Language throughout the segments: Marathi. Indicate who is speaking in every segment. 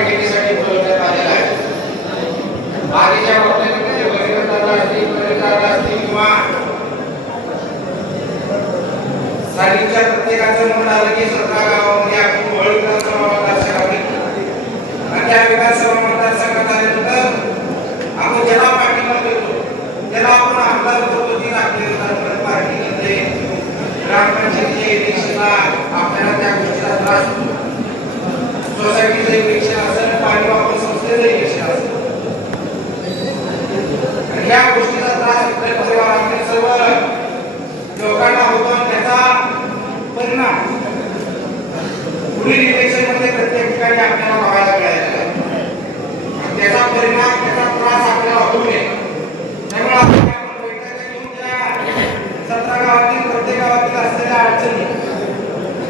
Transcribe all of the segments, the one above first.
Speaker 1: बैठकीसाठी बोलवण्यात आलेला आहे. बाकीच्या बाबतीमध्ये असतील किंवा स्थानिकच्या प्रत्येकाचं मत आलं की सतरा गावामध्ये आपण मोहोळ विधानसभा मतदारसंघात आणि त्या विधानसभा मतदारसंघात आल्यानंतर आपण ज्याला पाठिंबा देतो त्याला आपण आमदार करतो ती राष्ट्रीय जनता पार्टीमध्ये ग्रामपंचायतीच्या इलेक्शनला आपल्याला त्या गोष्टीचा त्रास होतो सोसायटीचं इलेक्शन असेल पाणी वापर संस्थेचं इलेक्शन असेल आणि या गोष्टीचा त्रास आपल्या परिवारातील सर्व लोकांना होतो आणि त्याचा परिणाम पुढील इलेक्शनमध्ये प्रत्येक ठिकाणी आपल्याला बघायला मिळालेला त्याचा परिणाम त्याचा त्रास आपल्याला होऊ नये. त्यामुळे आपण आपण बैठका सतरा गावातील प्रत्येक गावातील असलेल्या अडचणी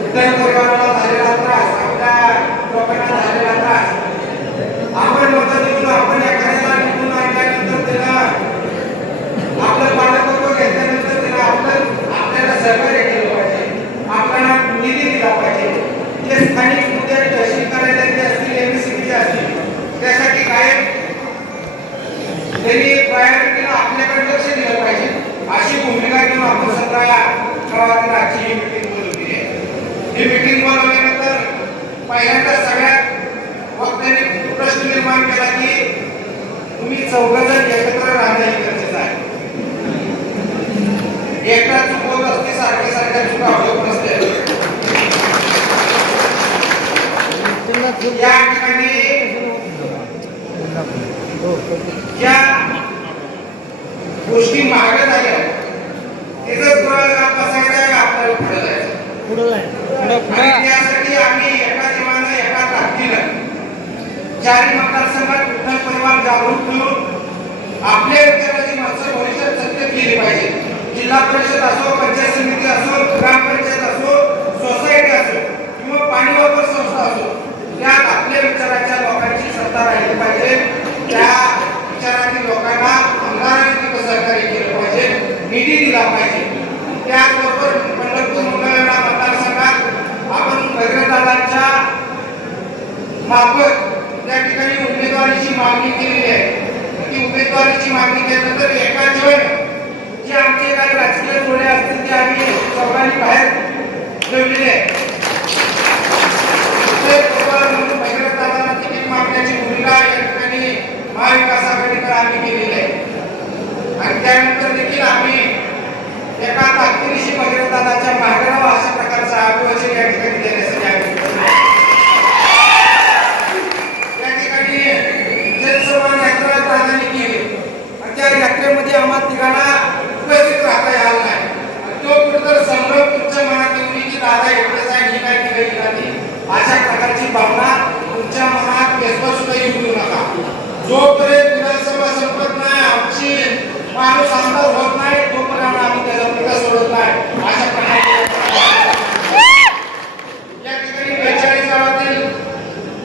Speaker 1: इतर परिवाराला झालेला त्रास आपल्या लोकांना झालेला त्रास आपण मदत देऊन आपण एखाद्याला निघून आणल्यानंतर त्याला आपलं पालकत्व घेतल्यानंतर त्याला आपण आपल्याला सहकार्य केलं पाहिजे आपल्याला निधी दिला पाहिजे जे स्थानिक मुद्दे तहसील कार्यालयाचे असतील एमएससीबीचे असतील त्यासाठी काय त्यांनी प्रायोरिटीला आपल्याकडे लक्ष दिलं पाहिजे अशी भूमिका घेऊन आपण सतरा गावातील आजची ही मीटिंग बोलवली आहे ही मीटिंग बोलवल्यानंतर पहिल्यांदा सगळ्यात वक्त्यांनी प्रश्न निर्माण केला की तुम्ही चौघजण एकत्र राहणं गरजेचं आहे. एकटा चुकवत असते सारखे सारख्या चुका होत नसते. या ठिकाणी या गोष्टी मागे झाल्या त्याचं पुढं बसायचं आहे आपल्याला पुढे आम्ही एका जीवानं एका ताकदीनं चारी मतदारसंघात विठ्ठल परिवार जागृत ठेवून आपल्या विचाराची माणसं भविष्यात सत्य केली पाहिजे. जिल्हा परिषद असो पंचायत समिती असो ग्रामपंचायत असो सोसायटी असो किंवा पाणी वापर संस्था असो त्यात आपल्या विचाराच्या लोकांची सत्ता राहिली पाहिजे. त्या विचारातील लोकांना आमदारांनी तिथं सहकार्य केलं पाहिजे निधी दिला पाहिजे त्याचबरोबर पंढरपूर मंगळवेढा मतदारसंघात आपण भैरवदादांच्या मार्फत त्या ठिकाणी उमेदवारीची मागणी केलेली आहे ती उमेदवारीची मागणी केल्यानंतर एका जण जे आमचे काही राजकीय जोडे असतील ते आम्ही सर्वांनी बाहेर ठेवलेले आहे मागण्याची भूमिका या ठिकाणी महाविकास आघाडीकडे आम्ही केलेली आहे. आणि त्यानंतर देखील आम्ही एका ताकदीशी भगीरथदादाच्या मागे राहावं अशा प्रकारचा अभिवचन या ठिकाणी देण्यासाठी आम्ही या ठिकाणी जनसंवाद यात्रा दादांनी केली आणि त्या यात्रेमध्ये आम्हाला तिघांना उपस्थित राहता यायला नाही आणि तो कुठेतरी संभ्रम तुमच्या मनात येऊन की दादा एकटेच आहे ही काय केलं नाही अशा प्रकारची भावना तुमच्या मनात बेसवा सुद्धा येऊ देऊ नका जोपर्यंत विधानसभा संपत नाही आमची माणूस आमदार होत नाही तोपर्यंत आम्ही त्याचा पिका सोडत नाही अशा प्रकारे या ठिकाणी बेचाळीस गावातील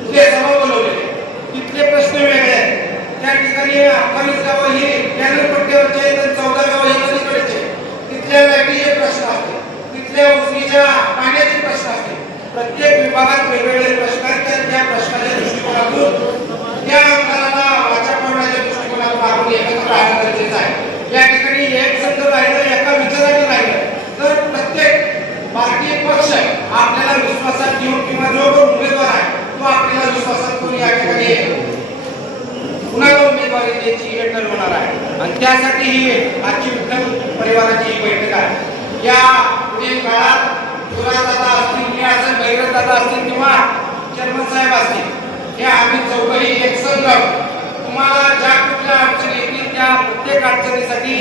Speaker 1: ते सभा बोलवलेले तिथले प्रश्न वेगळे आहेत त्या ठिकाणी अठ्ठावीस गाव हे कॅनल पट्ट्यावरचे आहेत चौदा गाव हे नदीकडेचे तिथल्या लाईटीचे प्रश्न असते तिथल्या उजनीच्या पाण्याचे प्रश्न असते प्रत्येक विभागात वेगवेगळे प्रश्न आहेत. त्या- त्या प्रश्नाच्या दृष्टिकोनातून त्या आमदाराला वाचा पडण्याच्या दृष्टिकोनातून आपण एकत्र राहणं गरजेचं आहे. या ठिकाणी एक संघ राहिलं एका विचाराने राहिलं. तर प्रत्येक भारतीय पक्ष आपल्याला विश्वासात घेऊन किंवा जो उमेदवार आहे तो आपल्याला विश्वासात घेऊन या ठिकाणी कुणाला उमेदवारी हे ठरवणार आहे. आणि त्यासाठी ही आजची विठ्ठल परिवाराची ही बैठक आहे. या पुढील काळात दादा असतील मी असेल भैरव असतील किंवा चेअरमन साहेब असतील हे आम्ही चौघही एक संघ तुम्हाला ज्या कुठल्या अडचणी येतील त्या प्रत्येक अडचणीसाठी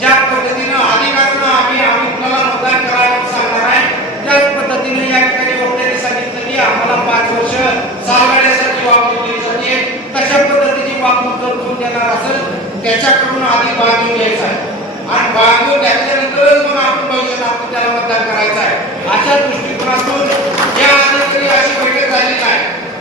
Speaker 1: ज्या पद्धतीनं अधिकारानं आम्ही आम्ही तुम्हाला मतदान करायला सांगणार आहे त्याच पद्धतीने या ठिकाणी वक्त्यांनी सांगितलं की आम्हाला पाच वर्ष सालगाड्यासाठी वापरून द्यायसाठी कशा पद्धतीची वापरून जर कोण देणार असेल त्याच्याकडून आधी बांधून घ्यायचा आहे. आणि बांधून घ्यायच्यानंतरच मग आपण भविष्यात आपण त्याला मतदान करायचं आहे. अशा दृष्टिकोनातून या आधी तरी अशी बैठक झाली नाही.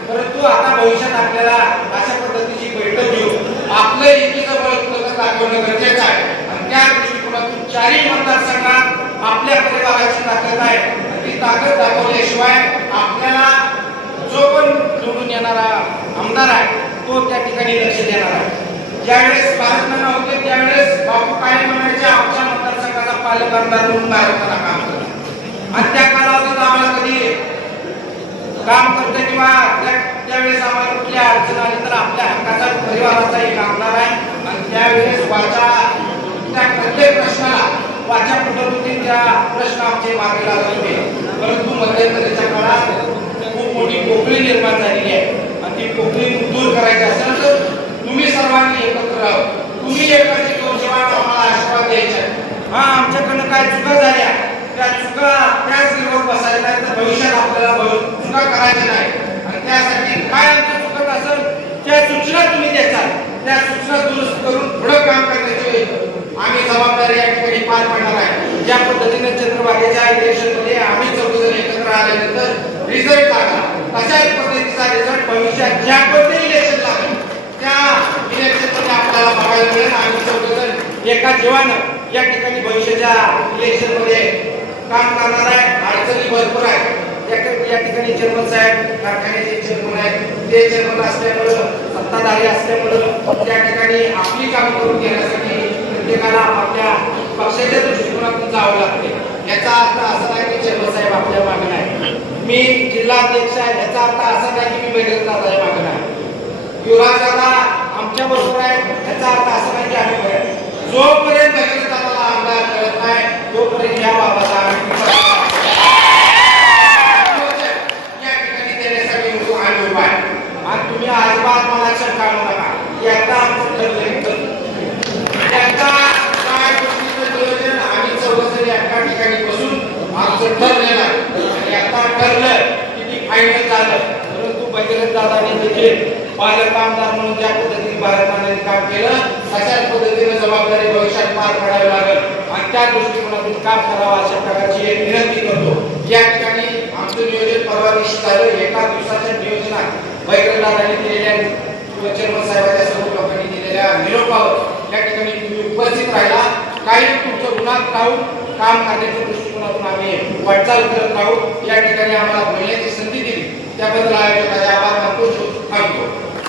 Speaker 1: परंतु आता भविष्यात आपल्याला अशा पद्धतीची बैठक घेऊन आपलं एकीचं बळ दाखवणं गरजेचं आहे. आणि त्या दृष्टिकोनातून चारही मतदारसंघात आपल्या बघायची ताकद आहे. ती ताकद दाखवल्याशिवाय आपल्याला जो पण निवडून येणारा आमदार आहे तो त्या ठिकाणी लक्ष देणार आहे. ज्यावेळेस भारतनाना होते त्यावेळेस बापू काय म्हणायचे आमच्या मतदारसंघाचा पालक म्हणून बाहेर काम करतात आणि त्या कालावधीत आम्हाला कधी काम करते किंवा त्यावेळेस आम्हाला कुठली अडचण आली तर आपल्या हक्काचा परिवाराचाही एक आहे. आणि त्यावेळेस वाचा त्या प्रत्येक प्रश्नाला वाचा पद्धतीने त्या प्रश्न आमचे मागे लागत होते. परंतु मध्यंतरीच्या काळात खूप मोठी पोकळी निर्माण झालेली आहे. आणि ती पोकळी दूर करायची असेल तुम्ही सर्वांनी एकत्र राहा. तुम्ही एकत्रित दोन जेव्हा आम्हाला आशीर्वाद द्यायचा हा आमच्याकडनं काय चुका झाल्या? त्या चुका त्याच गिरवत बसायला नाही तर भविष्यात आपल्याला चुका करायच्या नाही. आणि त्यासाठी काय आमच्या चुकत असेल? त्या सूचना तुम्ही देता त्या सूचना दुरुस्त करून पुढं काम करण्याची आम्ही जबाबदारी या ठिकाणी पार पाडणार आहे. ज्या पद्धतीने चंद्रभागेच्या इलेक्शनमध्ये आम्ही चौघजण एकत्र आल्यानंतर रिझल्ट लागला. तशाच पद्धतीचा रिझल्ट भविष्यात ज्या कोणते इलेक्शन त्या इलेक्शन आपल्याला बघायला मिळेल आम्ही एका जीवानं या ठिकाणी भविष्याच्या इलेक्शनमध्ये काम करणार आहे. अडचणी भरपूर आहे या या ठिकाणी चेअरमन साहेब कारखान्याचे चेअरमन आहेत. ते चेअरमन असल्यामुळं सत्ताधारी असल्यामुळं त्या ठिकाणी आपली कामं करून घेण्यासाठी प्रत्येकाला आपल्या पक्षाच्या दृष्टिकोनातून जावं लागते. याचा अर्थ असा नाही की चेअरमन साहेब आपल्या मागणं आहे मी जिल्हा अध्यक्ष आहे याचा अर्थ असा नाही की मी बैठक दादा मागणं आहे युवराज आमच्या बरोबर आहे याचा अर्थ असा नाही की आम्ही आहे. जोपर्यंत भगीरथ दादाला आमदार करत नाही तोपर्यंत या बाबाचा या ठिकाणी देण्यासाठी उभं- आम्ही उभा आहे आणि तुम्ही अजिबात मला शंका आणू नका एकदा आमचं ठरलं इथं. काय गोष्टीचं नियोजन आम्ही चौघजण एका ठिकाणी बसून आमचं ठरलेलं आहे. आणि एकदा ठरलं की ती फायनल झालं परंतु भगीरथ दादाने देखील पालक आमदार म्हणून ज्या पद्धतीने भारताने काम केलं तशाच पद्धतीने जबाबदारी भविष्यात पार पाडावी लागेल. आणि त्या दृष्टिकोनातून काम करावं अशा प्रकारची एक विनंती करतो. या ठिकाणी आमचं नियोजन परवा दिवशी झालं. एका दिवसाच्या नियोजनात वैग्रदारांनी दिलेल्या किंवा चेअरमन साहेबांच्या सर्व लोकांनी दिलेल्या निरोपावर या ठिकाणी तुम्ही उपस्थित राहिला. काही तुमचं गुणात राहून काम करण्याच्या दृष्टिकोनातून आम्ही वाटचाल करत राहू या ठिकाणी आम्हाला बोलण्याची संधी दिली. त्याबद्दल आयोजकाचे आभार मानतो. थांबतो.